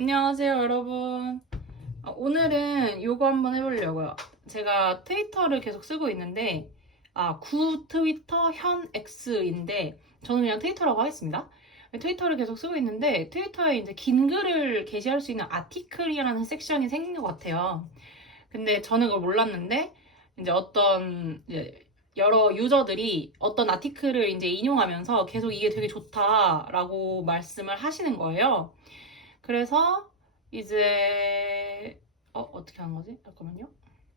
안녕하세요, 여러분. 오늘은 요거 한번 해보려고요. 제가 트위터를 계속 쓰고 있는데, 구 트위터 현 X인데, 저는 그냥 트위터라고 하겠습니다. 트위터를 계속 쓰고 있는데, 트위터에 이제 긴 글을 게시할 수 있는 아티클이라는 섹션이 생긴 것 같아요. 근데 저는 그걸 몰랐는데, 이제 어떤, 이제 여러 유저들이 어떤 아티클을 이제 인용하면서 계속 이게 되게 좋다라고 말씀을 하시는 거예요. 그래서 이제 어떻게 하는 거지? 잠깐만요.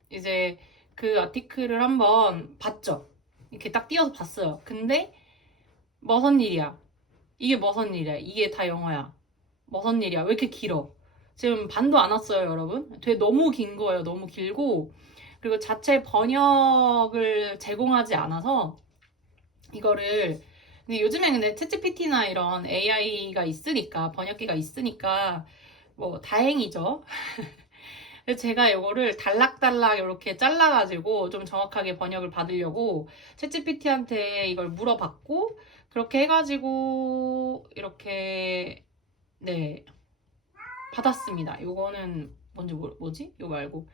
이제 그 아티클을 한번 봤죠. 이렇게 딱 띄어서 봤어요. 근데 머선 일이야. 이게 머선 일이야. 이게 다 영어야. 머선 일이야. 왜 이렇게 길어? 지금 반도 안 왔어요, 여러분. 되게 너무 긴 거예요. 너무 길고 그리고 자체 번역을 제공하지 않아서 이거를 근데 요즘에 근데 챗GPT나 이런 AI가 있으니까 번역기가 있으니까 뭐 다행이죠. 그래서 제가 이거를 달락달락 이렇게 잘라가지고 좀 정확하게 번역을 받으려고 챗GPT한테 이걸 물어봤고 그렇게 해가지고 이렇게 네 받았습니다. 이거는 뭔지 뭐지? 이거 말고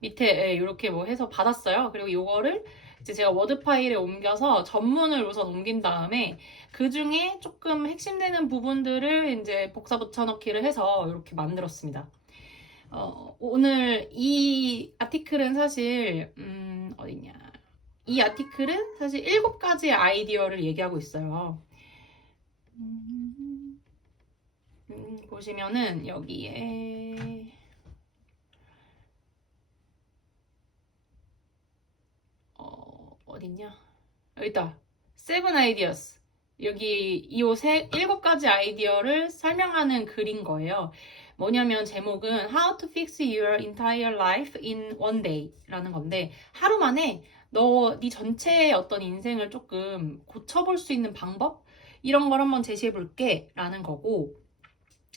밑에 이렇게 뭐 해서 받았어요. 그리고 이거를 이제 제가 워드 파일에 옮겨서 전문을 우선 옮긴 다음에 그 중에 조금 핵심되는 부분들을 이제 복사 붙여넣기를 해서 이렇게 만들었습니다. 오늘 이 아티클은 사실 어딨냐? 이 아티클은 사실 7가지의 아이디어를 얘기하고 있어요. 보시면은 여기에 어딨냐? 여기 있다. Seven Ideas. 여기 이 7가지 아이디어를 설명하는 글인 거예요. 뭐냐면 제목은 How to fix your entire life in one day 라는 건데 하루 만에 네 전체의 어떤 인생을 조금 고쳐볼 수 있는 방법? 이런 걸 한번 제시해 볼게 라는 거고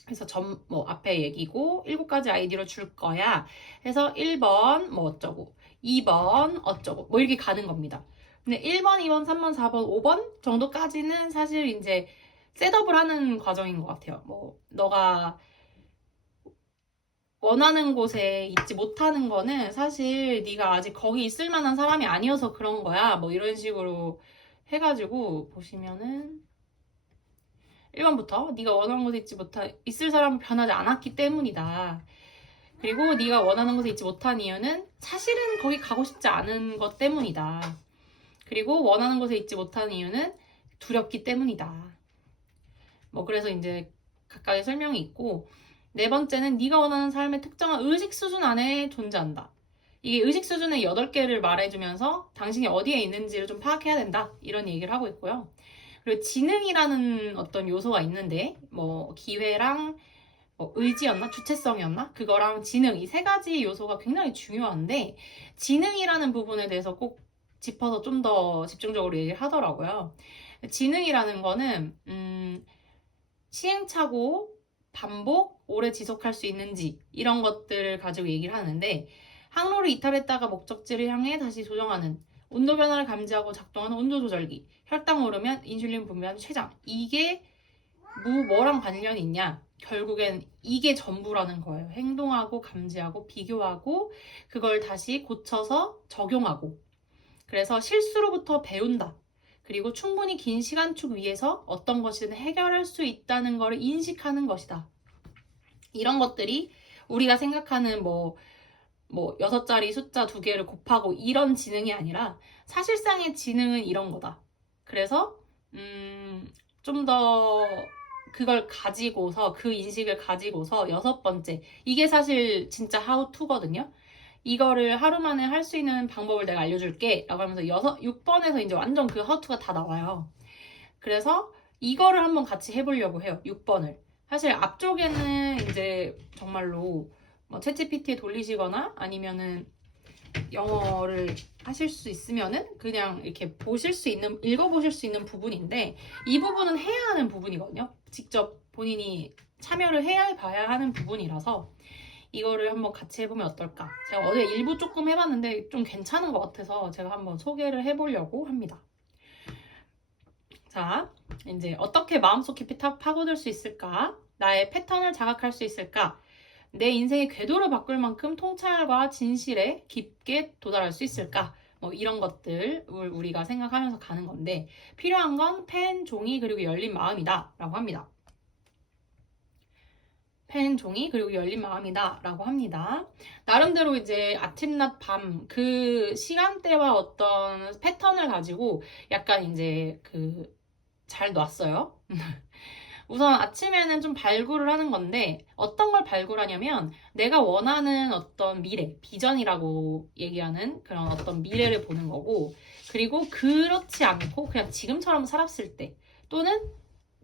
그래서 뭐 앞에 얘기고 7가지 아이디어를 줄 거야 해서 1번 뭐 어쩌고 2번 어쩌고 뭐 이렇게 가는 겁니다. 근데 1번, 2번, 3번, 4번, 5번 정도까지는 사실 이제 셋업을 하는 과정인 것 같아요. 뭐 너가 원하는 곳에 있지 못하는 거는 사실 네가 아직 거기 있을 만한 사람이 아니어서 그런 거야. 뭐 이런 식으로 해가지고 보시면은 1번부터 네가 원하는 곳에 있을 사람은 변하지 않았기 때문이다. 그리고 네가 원하는 곳에 있지 못한 이유는 사실은 거기 가고 싶지 않은 것 때문이다. 그리고 원하는 곳에 있지 못한 이유는 두렵기 때문이다. 뭐 그래서 이제 각각의 설명이 있고 4번째는 네가 원하는 삶의 특정한 의식 수준 안에 존재한다. 이게 의식 수준의 8개를 말해주면서 당신이 어디에 있는지를 좀 파악해야 된다. 이런 얘기를 하고 있고요. 그리고 지능이라는 어떤 요소가 있는데 뭐 기회랑 의지였나? 주체성이었나? 그거랑 지능 이 3가지 요소가 굉장히 중요한데 지능이라는 부분에 대해서 꼭 짚어서 좀 더 집중적으로 얘기를 하더라고요. 지능이라는 거는 시행착오, 반복, 오래 지속할 수 있는지 이런 것들을 가지고 얘기를 하는데 항로를 이탈했다가 목적지를 향해 다시 조정하는 온도 변화를 감지하고 작동하는 온도 조절기, 혈당 오르면 인슐린 분비하는 췌장 이게 뭐랑 관련이 있냐? 결국엔 이게 전부라는 거예요. 행동하고 감지하고 비교하고 그걸 다시 고쳐서 적용하고 그래서 실수로부터 배운다. 그리고 충분히 긴 시간축 위에서 어떤 것이든 해결할 수 있다는 것을 인식하는 것이다. 이런 것들이 우리가 생각하는 뭐 6자리 숫자 2개를 곱하고 이런 지능이 아니라 사실상의 지능은 이런 거다. 그래서 좀 더 그걸 가지고서 그 인식을 가지고서 6번째 이게 사실 진짜 how to거든요. 이거를 하루 만에 할 수 있는 방법을 내가 알려줄게 라고 하면서 6번에서 이제 완전 그 how to가 다 나와요. 그래서 이거를 한번 같이 해보려고 해요. 6번을. 사실 앞쪽에는 이제 정말로 뭐 챗GPT에 돌리시거나 아니면은 영어를 하실 수 있으면은 그냥 이렇게 읽어보실 수 있는 부분인데 이 부분은 해야 하는 부분이거든요. 직접 본인이 참여를 봐야 하는 부분이라서 이거를 한번 같이 해보면 어떨까. 제가 어제 일부 조금 해봤는데 좀 괜찮은 것 같아서 제가 한번 소개를 해보려고 합니다. 자, 이제 어떻게 마음속 깊이 파고들 수 있을까? 나의 패턴을 자각할 수 있을까? 내 인생의 궤도를 바꿀 만큼 통찰과 진실에 깊게 도달할 수 있을까? 뭐 이런 것들을 우리가 생각하면서 가는 건데 필요한 건 펜, 종이, 그리고 열린 마음이다 라고 합니다. 펜, 종이, 그리고 열린 마음이다 라고 합니다. 나름대로 이제 아침, 낮, 밤 그 시간대와 어떤 패턴을 가지고 약간 이제 잘 놨어요. 우선 아침에는 좀 발굴을 하는 건데 어떤 걸 발굴하냐면 내가 원하는 어떤 미래, 비전이라고 얘기하는 그런 어떤 미래를 보는 거고 그리고 그렇지 않고 그냥 지금처럼 살았을 때 또는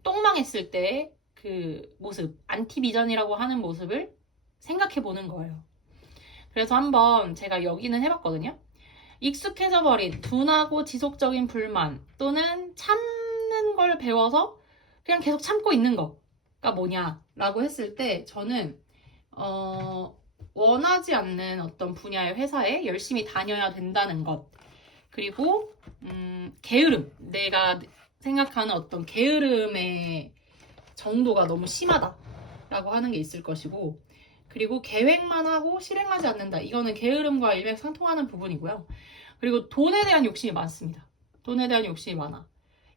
똥망했을 때의 그 모습, 안티 비전이라고 하는 모습을 생각해 보는 거예요. 그래서 한번 제가 여기는 해봤거든요. 익숙해져 버린 둔하고 지속적인 불만 또는 참는 걸 배워서 그냥 계속 참고 있는 거가 뭐냐라고 했을 때 저는 원하지 않는 어떤 분야의 회사에 열심히 다녀야 된다는 것 그리고 게으름 내가 생각하는 어떤 게으름의 정도가 너무 심하다라고 하는 게 있을 것이고 그리고 계획만 하고 실행하지 않는다. 이거는 게으름과 일맥상통하는 부분이고요. 그리고 돈에 대한 욕심이 많습니다. 돈에 대한 욕심이 많아.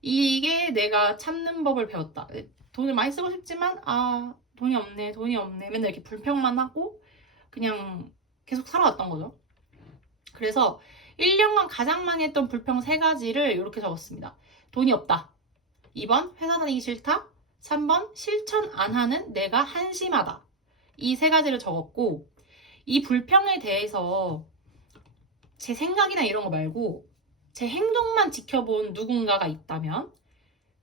이게 내가 참는 법을 배웠다. 돈을 많이 쓰고 싶지만 돈이 없네 맨날 이렇게 불평만 하고 그냥 계속 살아왔던 거죠. 그래서 1년간 가장 많이 했던 불평 3가지를 이렇게 적었습니다. 돈이 없다. 2번 회사 다니기 싫다. 3번 실천 안 하는 내가 한심하다. 이 3가지를 적었고 이 불평에 대해서 제 생각이나 이런 거 말고 제 행동만 지켜본 누군가가 있다면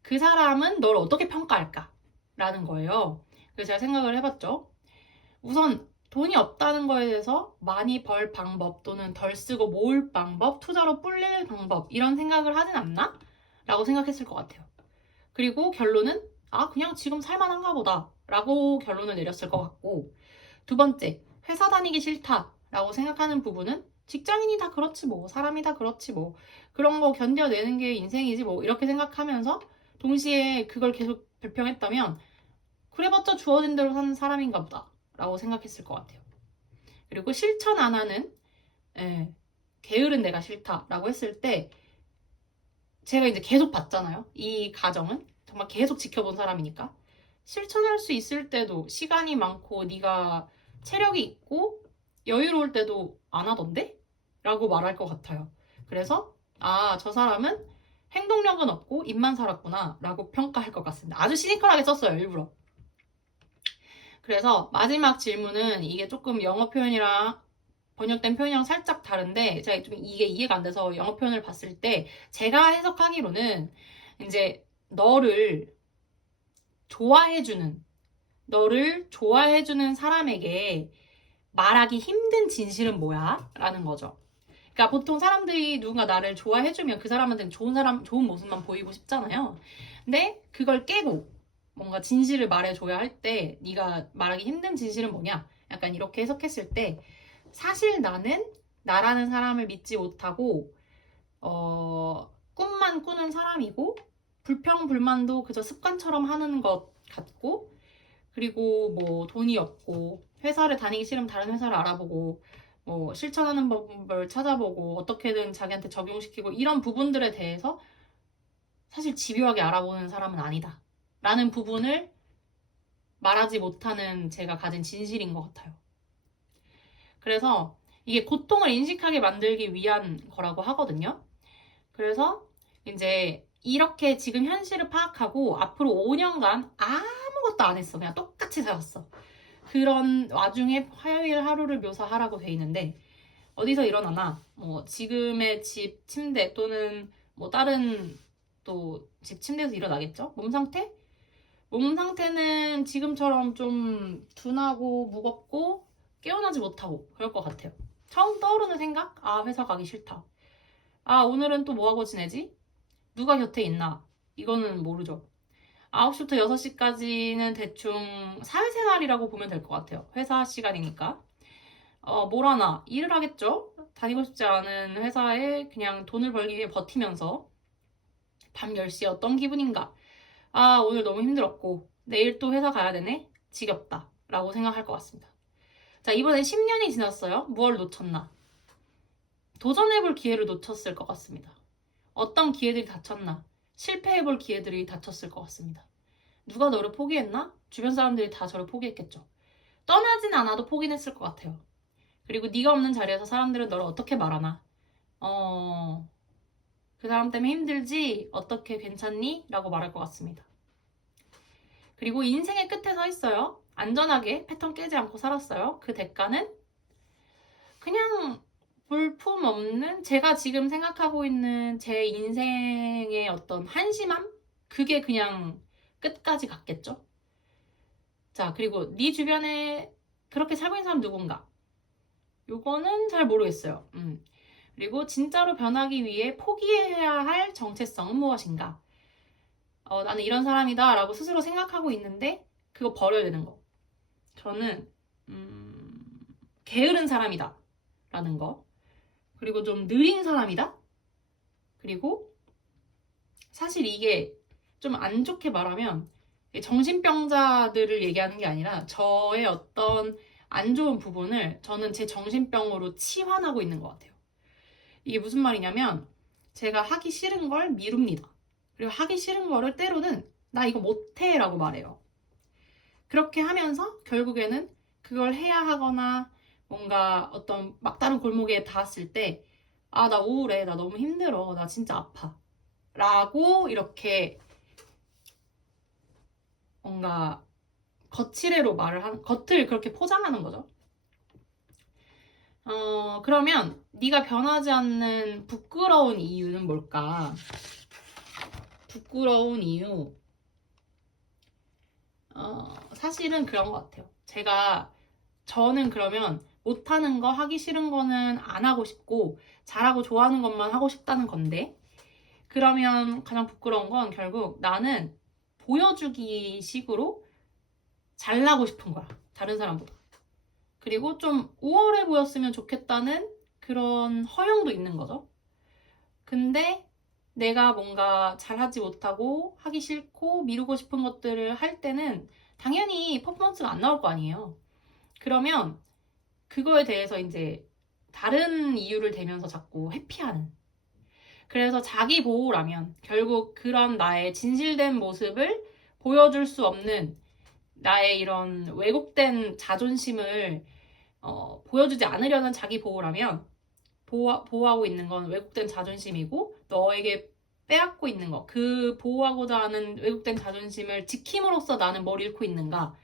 그 사람은 널 어떻게 평가할까? 라는 거예요. 그래서 제가 생각을 해봤죠. 우선 돈이 없다는 거에 대해서 많이 벌 방법 또는 덜 쓰고 모을 방법, 투자로 불릴 방법 이런 생각을 하진 않나? 라고 생각했을 것 같아요. 그리고 결론은 그냥 지금 살만한가 보다 라고 결론을 내렸을 것 같고 2번째, 회사 다니기 싫다 라고 생각하는 부분은 직장인이 다 그렇지 뭐 사람이 다 그렇지 뭐 그런 거 견뎌내는 게 인생이지 뭐 이렇게 생각하면서 동시에 그걸 계속 불평했다면 그래봤자 주어진 대로 사는 사람인가 보다 라고 생각했을 것 같아요. 그리고 실천 안 하는 게으른 내가 싫다 라고 했을 때 제가 이제 계속 봤잖아요. 이 가정은 정말 계속 지켜본 사람이니까 실천할 수 있을 때도 시간이 많고 네가 체력이 있고 여유로울 때도 안 하던데? 라고 말할 것 같아요. 그래서 저 사람은 행동력은 없고 입만 살았구나 라고 평가할 것 같습니다. 아주 시니컬하게 썼어요. 일부러. 그래서 마지막 질문은 이게 조금 영어 표현이랑 번역된 표현이랑 살짝 다른데 제가 좀 이게 이해가 안 돼서 영어 표현을 봤을 때 제가 해석하기로는 이제 너를 좋아해주는 사람에게 말하기 힘든 진실은 뭐야? 라는 거죠. 그러니까 보통 사람들이 누군가 나를 좋아해주면 그 사람한테는 좋은 모습만 보이고 싶잖아요. 근데 그걸 깨고 뭔가 진실을 말해줘야 할 때 네가 말하기 힘든 진실은 뭐냐? 약간 이렇게 해석했을 때 사실 나는 나라는 사람을 믿지 못하고 꿈만 꾸는 사람이고 불평불만도 그저 습관처럼 하는 것 같고 그리고 뭐 돈이 없고 회사를 다니기 싫으면 다른 회사를 알아보고 뭐 실천하는 법을 찾아보고 어떻게든 자기한테 적용시키고 이런 부분들에 대해서 사실 집요하게 알아보는 사람은 아니다 라는 부분을 말하지 못하는 제가 가진 진실인 것 같아요. 그래서 이게 고통을 인식하게 만들기 위한 거라고 하거든요. 그래서 이제 이렇게 지금 현실을 파악하고 앞으로 5년간 아무것도 안 했어. 그냥 똑같이 살았어. 그런 와중에 화요일 하루를 묘사하라고 돼 있는데 어디서 일어나나 뭐 지금의 집 침대 또는 뭐 다른 또 집 침대에서 일어나겠죠? 몸 상태는 지금처럼 좀 둔하고 무겁고 깨어나지 못하고 그럴 것 같아요. 처음 떠오르는 생각? 회사 가기 싫다. 오늘은 또 뭐하고 지내지? 누가 곁에 있나? 이거는 모르죠. 9시부터 6시까지는 대충 사회생활이라고 보면 될 것 같아요. 회사 시간이니까. 뭘 하나? 일을 하겠죠? 다니고 싶지 않은 회사에 그냥 돈을 벌기 위해 버티면서 밤 10시에 어떤 기분인가? 오늘 너무 힘들었고 내일 또 회사 가야 되네? 지겹다. 라고 생각할 것 같습니다. 자, 이번에 10년이 지났어요. 무얼 놓쳤나? 도전해볼 기회를 놓쳤을 것 같습니다. 어떤 기회들이 닥쳤나? 실패해볼 기회들이 닥쳤을 것 같습니다. 누가 너를 포기했나? 주변 사람들이 다 저를 포기했겠죠. 떠나진 않아도 포기는 했을 것 같아요. 그리고 네가 없는 자리에서 사람들은 너를 어떻게 말하나? 그 사람 때문에 힘들지? 어떻게 괜찮니? 라고 말할 것 같습니다. 그리고 인생의 끝에 서 있어요. 안전하게 패턴 깨지 않고 살았어요. 그 대가는 그냥 볼품 없는 제가 지금 생각하고 있는 제 인생의 어떤 한심함? 그게 그냥 끝까지 갔겠죠. 자, 그리고 네 주변에 그렇게 살고 있는 사람 누군가? 요거는 잘 모르겠어요. 그리고 진짜로 변하기 위해 포기해야 할 정체성은 무엇인가? 나는 이런 사람이다 라고 스스로 생각하고 있는데 그거 버려야 되는 거. 저는 게으른 사람이다 라는 거. 그리고 좀 느린 사람이다? 그리고 사실 이게 좀 안 좋게 말하면 정신병자들을 얘기하는 게 아니라 저의 어떤 안 좋은 부분을 저는 제 정신병으로 치환하고 있는 것 같아요. 이게 무슨 말이냐면 제가 하기 싫은 걸 미룹니다. 그리고 하기 싫은 거를 때로는 나 이거 못해 라고 말해요. 그렇게 하면서 결국에는 그걸 해야 하거나 뭔가 어떤 막다른 골목에 닿았을 때 아, 나 우울해. 나 너무 힘들어. 나 진짜 아파. 라고 이렇게 뭔가 거칠애로 겉을 그렇게 포장하는 거죠. 그러면 네가 변하지 않는 부끄러운 이유는 뭘까? 부끄러운 이유. 사실은 그런 것 같아요. 저는 그러면 못하는 거, 하기 싫은 거는 안 하고 싶고 잘하고 좋아하는 것만 하고 싶다는 건데 그러면 가장 부끄러운 건 결국 나는 보여주기 식으로 잘나고 싶은 거야. 다른 사람보다. 그리고 좀 우월해 보였으면 좋겠다는 그런 허영도 있는 거죠. 근데 내가 뭔가 잘하지 못하고 하기 싫고 미루고 싶은 것들을 할 때는 당연히 퍼포먼스가 안 나올 거 아니에요. 그러면 그거에 대해서 이제 다른 이유를 대면서 자꾸 회피하는. 그래서 자기 보호라면 결국 그런 나의 진실된 모습을 보여줄 수 없는 나의 이런 왜곡된 자존심을 보여주지 않으려는 자기 보호라면 보호하고 있는 건 왜곡된 자존심이고 너에게 빼앗고 있는 거, 그 보호하고자 하는 왜곡된 자존심을 지킴으로써 나는 뭘 잃고 있는가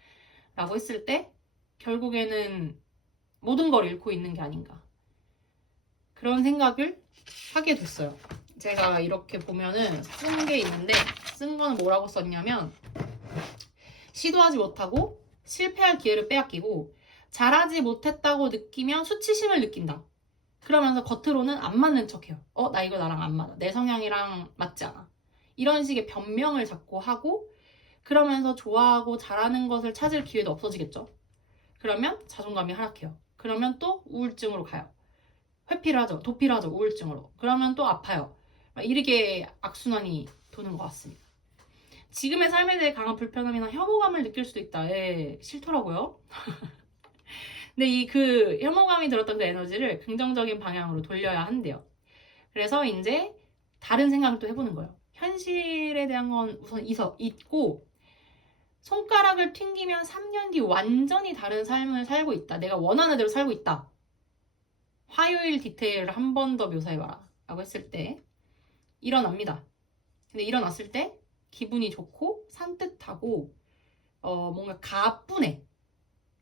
라고 했을 때 결국에는 모든 걸 잃고 있는 게 아닌가 그런 생각을 하게 됐어요. 제가 이렇게 보면은 쓴 게 있는데 쓴 거는 뭐라고 썼냐면 시도하지 못하고 실패할 기회를 빼앗기고 잘하지 못했다고 느끼면 수치심을 느낀다. 그러면서 겉으로는 안 맞는 척해요. 나 이거 나랑 안 맞아. 내 성향이랑 맞지 않아. 이런 식의 변명을 자꾸 하고 그러면서 좋아하고 잘하는 것을 찾을 기회도 없어지겠죠. 그러면 자존감이 하락해요. 그러면 또 우울증으로 가요. 회피를 하죠. 도피를 하죠. 우울증으로. 그러면 또 아파요. 이렇게 악순환이 도는 것 같습니다. 지금의 삶에 대해 강한 불편함이나 혐오감을 느낄 수도 있다. 싫더라고요. 근데 그 혐오감이 들었던 그 에너지를 긍정적인 방향으로 돌려야 한대요. 그래서 이제 다른 생각을 또 해보는 거예요. 현실에 대한 건 우선 잊고 손가락을 튕기면 3년 뒤 완전히 다른 삶을 살고 있다. 내가 원하는 대로 살고 있다. 화요일 디테일을 한 번 더 묘사해봐라. 라고 했을 때 일어납니다. 근데 일어났을 때 기분이 좋고 산뜻하고 뭔가 가뿐해.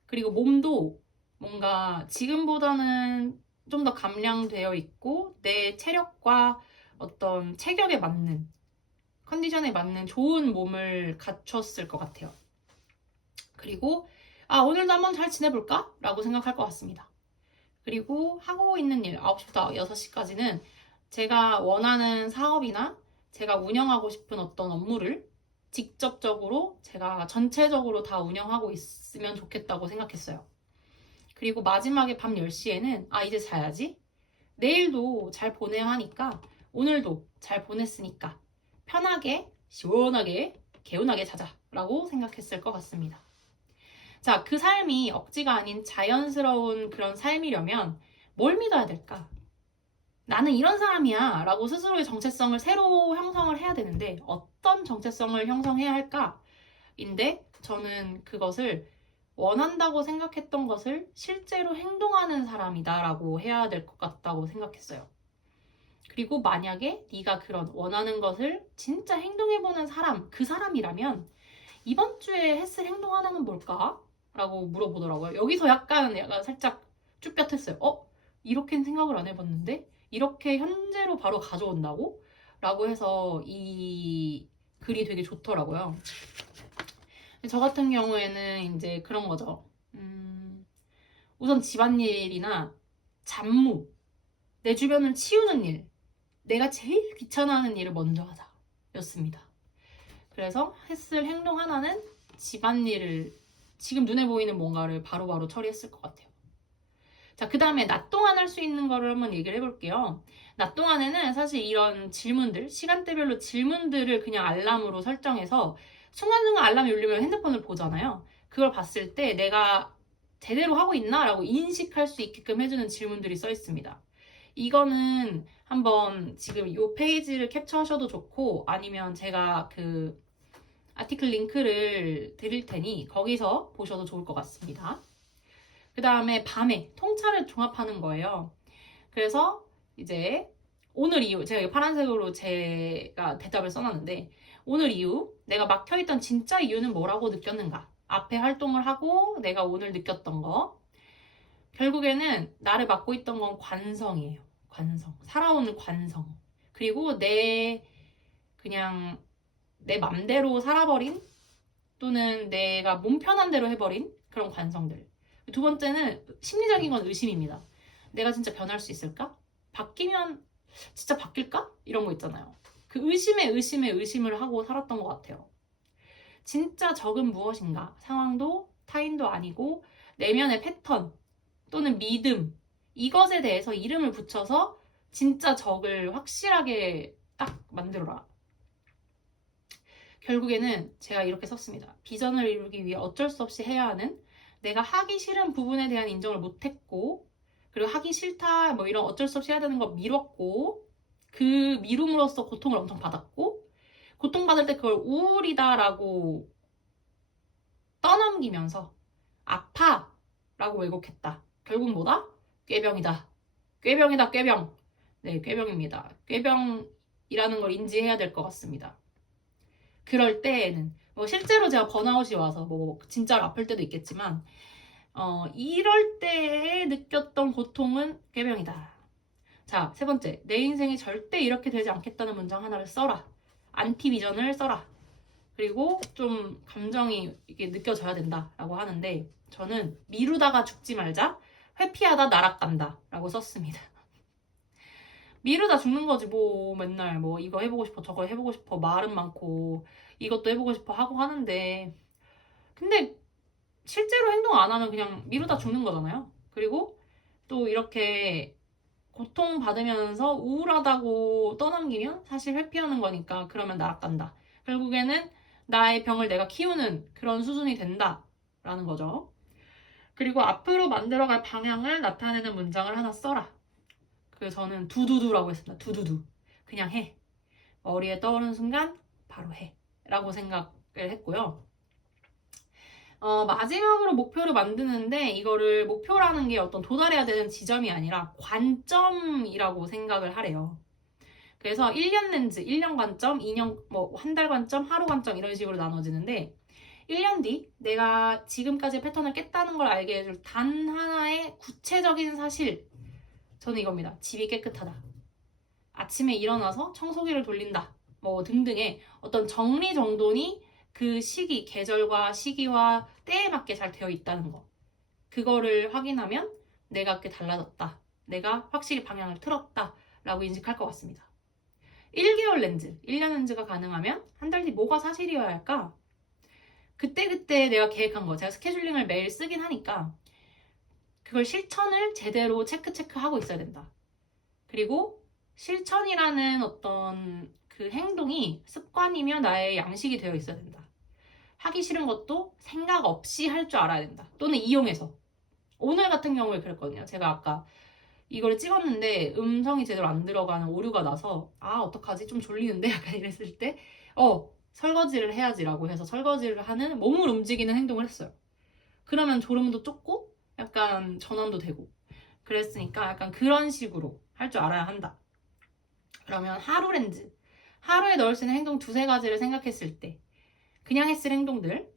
그리고 몸도 뭔가 지금보다는 좀 더 감량되어 있고 내 체력과 어떤 체격에 맞는 컨디션에 맞는 좋은 몸을 갖췄을 것 같아요. 그리고 오늘도 한번 잘 지내볼까? 라고 생각할 것 같습니다. 그리고 하고 있는 일 9시부터 6시까지는 제가 원하는 사업이나 제가 운영하고 싶은 어떤 업무를 직접적으로 제가 전체적으로 다 운영하고 있으면 좋겠다고 생각했어요. 그리고 마지막에 밤 10시에는 이제 자야지. 내일도 잘 보내야 하니까 오늘도 잘 보냈으니까 편하게 시원하게 개운하게 자자. 라고 생각했을 것 같습니다. 자, 그 삶이 억지가 아닌 자연스러운 그런 삶이려면 뭘 믿어야 될까? 나는 이런 사람이야 라고 스스로의 정체성을 새로 형성을 해야 되는데 어떤 정체성을 형성해야 할까? 인데 저는 그것을 원한다고 생각했던 것을 실제로 행동하는 사람이다 라고 해야 될 것 같다고 생각했어요. 그리고 만약에 네가 그런 원하는 것을 진짜 행동해보는 사람, 그 사람이라면 이번 주에 했을 행동 하나는 뭘까? 라고 물어보더라고요. 여기서 약간 살짝 쭈뼛했어요. 이렇게는 생각을 안 해봤는데? 이렇게 현재로 바로 가져온다고? 라고 해서 이 글이 되게 좋더라고요. 저 같은 경우에는 이제 그런 거죠. 우선 집안일이나 잡무, 내 주변을 치우는 일, 내가 제일 귀찮아하는 일을 먼저 하자 였습니다. 그래서 했을 행동 하나는 집안일을 지금 눈에 보이는 뭔가를 바로바로 처리했을 것 같아요. 자, 그 다음에 낮 동안 할 수 있는 거를 한번 얘기를 해볼게요. 낮 동안에는 사실 이런 질문들, 시간대별로 질문들을 그냥 알람으로 설정해서 순간순간 알람이 울리면 핸드폰을 보잖아요. 그걸 봤을 때 내가 제대로 하고 있나? 라고 인식할 수 있게끔 해주는 질문들이 써 있습니다. 이거는 한번 지금 이 페이지를 캡처하셔도 좋고 아니면 제가 그 아티클 링크를 드릴 테니 거기서 보셔도 좋을 것 같습니다. 그 다음에 밤에 통찰을 종합하는 거예요. 그래서 이제 오늘 이후, 제가 파란색으로 제가 대답을 써놨는데 오늘 이후 내가 막혀있던 진짜 이유는 뭐라고 느꼈는가? 앞에 활동을 하고 내가 오늘 느꼈던 거. 결국에는 나를 맡고 있던 건 관성이에요. 관성. 살아오는 관성. 그리고 그냥 내 맘대로 살아버린 또는 내가 몸 편한 대로 해버린 그런 관성들. 두 번째는 심리적인 건 의심입니다. 내가 진짜 변할 수 있을까? 바뀌면 진짜 바뀔까? 이런 거 있잖아요. 그 의심에 의심을 하고 살았던 것 같아요. 진짜 적은 무엇인가? 상황도 타인도 아니고 내면의 패턴 또는 믿음 이것에 대해서 이름을 붙여서 진짜 적을 확실하게 딱 만들어라. 결국에는 제가 이렇게 썼습니다. 비전을 이루기 위해 어쩔 수 없이 해야 하는 내가 하기 싫은 부분에 대한 인정을 못했고 그리고 하기 싫다 뭐 이런 어쩔 수 없이 해야 되는 거 미뤘고 그 미룸으로써 고통을 엄청 받았고 고통받을 때 그걸 우울이다라고 떠넘기면서 아파 라고 왜곡했다. 결국 뭐다? 꾀병이다. 꾀병이다 꾀병. 네, 꾀병입니다. 꾀병이라는 걸 인지해야 될 것 같습니다. 그럴 때에는 뭐 실제로 제가 번아웃이 와서 뭐 진짜로 아플 때도 있겠지만 이럴 때에 느꼈던 고통은 꾀병이다. 자, 세 번째. 내 인생이 절대 이렇게 되지 않겠다는 문장 하나를 써라. 안티비전을 써라. 그리고 좀 감정이 이게 느껴져야 된다라고 하는데 저는 미루다가 죽지 말자. 회피하다 나락간다 라고 썼습니다. 미루다 죽는 거지 뭐 맨날 뭐 이거 해보고 싶어 저거 해보고 싶어 말은 많고 이것도 해보고 싶어 하고 하는데 근데 실제로 행동 안 하면 그냥 미루다 죽는 거잖아요. 그리고 또 이렇게 고통받으면서 우울하다고 떠넘기면 사실 회피하는 거니까 그러면 나락간다. 결국에는 나의 병을 내가 키우는 그런 수준이 된다라는 거죠. 그리고 앞으로 만들어갈 방향을 나타내는 문장을 하나 써라. 저는 두두두라고 했습니다. 두두두. 그냥 해. 머리에 떠오르는 순간 바로 해. 라고 생각을 했고요. 마지막으로 목표를 만드는데 이거를 목표라는 게 어떤 도달해야 되는 지점이 아니라 관점이라고 생각을 하래요. 그래서 1년 렌즈, 1년 관점, 2년, 한 달 관점, 하루 관점 이런 식으로 나눠지는데 1년 뒤 내가 지금까지 패턴을 깼다는 걸 알게 해줄 단 하나의 구체적인 사실 저는 이겁니다. 집이 깨끗하다. 아침에 일어나서 청소기를 돌린다. 뭐 등등의 어떤 정리정돈이 그 시기, 계절과 시기와 때에 맞게 잘 되어 있다는 거. 그거를 확인하면 내가 꽤 달라졌다. 내가 확실히 방향을 틀었다. 라고 인식할 것 같습니다. 1개월 렌즈, 1년 렌즈가 가능하면 한 달 뒤 뭐가 사실이어야 할까? 그때그때 내가 계획한 거. 제가 스케줄링을 매일 쓰긴 하니까 그걸 실천을 제대로 체크하고 있어야 된다. 그리고 실천이라는 어떤 그 행동이 습관이며 나의 양식이 되어 있어야 된다. 하기 싫은 것도 생각 없이 할 줄 알아야 된다. 또는 이용해서. 오늘 같은 경우에 그랬거든요. 제가 아까 이걸 찍었는데 음성이 제대로 안 들어가는 오류가 나서 아 어떡하지? 좀 졸리는데? 약간 이랬을 때 설거지를 해야지라고 해서 설거지를 하는 몸을 움직이는 행동을 했어요. 그러면 졸음도 쫓고 약간 전환도 되고 그랬으니까 약간 그런 식으로 할 줄 알아야 한다. 그러면 하루 렌즈. 하루에 넣을 수 있는 행동 두세 가지를 생각했을 때 그냥 했을 행동들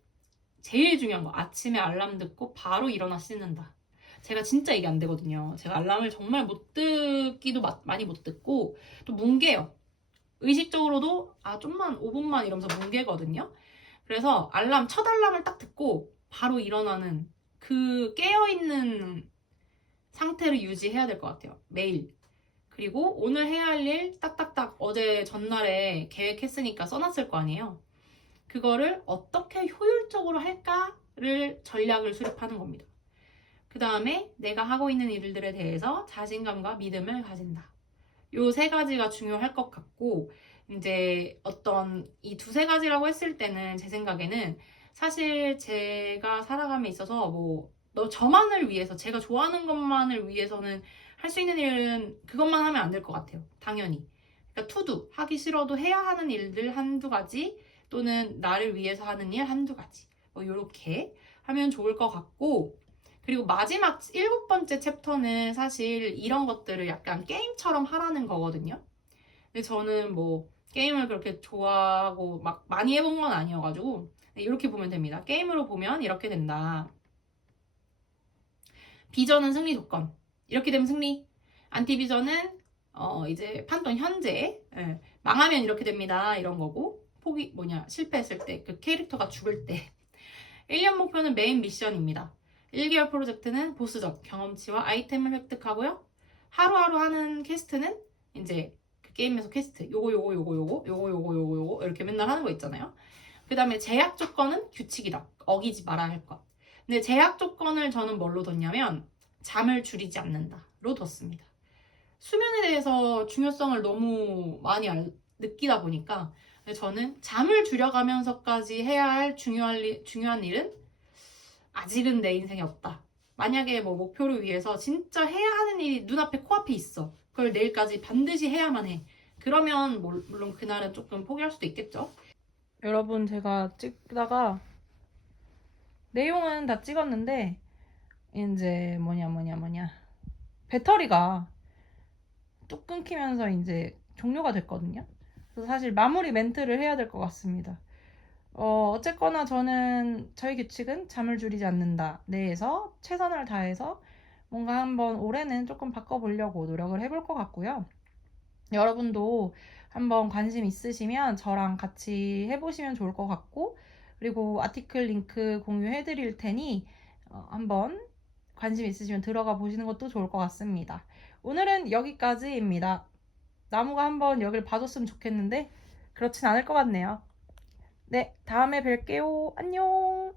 제일 중요한 거 아침에 알람 듣고 바로 일어나 씻는다. 제가 진짜 이게 안 되거든요. 제가 알람을 정말 못 듣기도 많이 못 듣고 또 뭉개요. 의식적으로도 좀만 5분만 이러면서 뭉개거든요. 그래서 첫 알람을 딱 듣고 바로 일어나는 그 깨어있는 상태를 유지해야 될 것 같아요. 매일. 그리고 오늘 해야 할 일 딱딱딱 어제 전날에 계획했으니까 써놨을 거 아니에요. 그거를 어떻게 효율적으로 할까를 전략을 수립하는 겁니다. 그 다음에 내가 하고 있는 일들에 대해서 자신감과 믿음을 가진다. 요 세 가지가 중요할 것 같고 이제 어떤 이 두세 가지라고 했을 때는 제 생각에는 사실 제가 살아감에 있어서 저만을 위해서 제가 좋아하는 것만을 위해서는 할 수 있는 일은 그것만 하면 안 될 것 같아요. 당연히. 그러니까 투두 하기 싫어도 해야 하는 일들 한두 가지 또는 나를 위해서 하는 일 한두 가지 이렇게 하면 좋을 것 같고 그리고 마지막 7번째 챕터는 사실 이런 것들을 약간 게임처럼 하라는 거거든요. 근데 저는 게임을 그렇게 좋아하고 막 많이 해본 건 아니어가지고 이렇게 보면 됩니다. 게임으로 보면 이렇게 된다. 비전은 승리 조건. 이렇게 되면 승리. 안티비전은 이제 판돈 현재. 망하면 이렇게 됩니다. 이런 거고. 실패했을 때, 그 캐릭터가 죽을 때. 1년 목표는 메인 미션입니다. 1개월 프로젝트는 보스전, 경험치와 아이템을 획득하고요. 하루하루 하는 퀘스트는 이제 그 게임에서 퀘스트 요거 이렇게 맨날 하는 거 있잖아요. 그 다음에 제약 조건은 규칙이다. 어기지 말아야 할 것. 근데 제약 조건을 저는 뭘로 뒀냐면 잠을 줄이지 않는다로 뒀습니다. 수면에 대해서 중요성을 너무 많이 느끼다 보니까 저는 잠을 줄여가면서까지 해야 할 중요한 일은 아직은 내 인생에 없다. 만약에 목표를 위해서 진짜 해야 하는 일이 눈앞에 코앞에 있어. 그걸 내일까지 반드시 해야만 해. 그러면 물론 그날은 조금 포기할 수도 있겠죠. 여러분 제가 찍다가 내용은 다 찍었는데 이제 배터리가 뚝 끊기면서 이제 종료가 됐거든요. 그래서 사실 마무리 멘트를 해야 될 것 같습니다. 어쨌거나 저는 저희 규칙은 잠을 줄이지 않는다 내에서 최선을 다해서 뭔가 한번 올해는 조금 바꿔보려고 노력을 해볼 것 같고요. 여러분도 한번 관심 있으시면 저랑 같이 해보시면 좋을 것 같고 그리고 아티클 링크 공유해 드릴 테니 한번 관심 있으시면 들어가 보시는 것도 좋을 것 같습니다. 오늘은 여기까지입니다. 나무가 한번 여길 봐줬으면 좋겠는데 그렇진 않을 것 같네요. 네, 다음에 뵐게요. 안녕.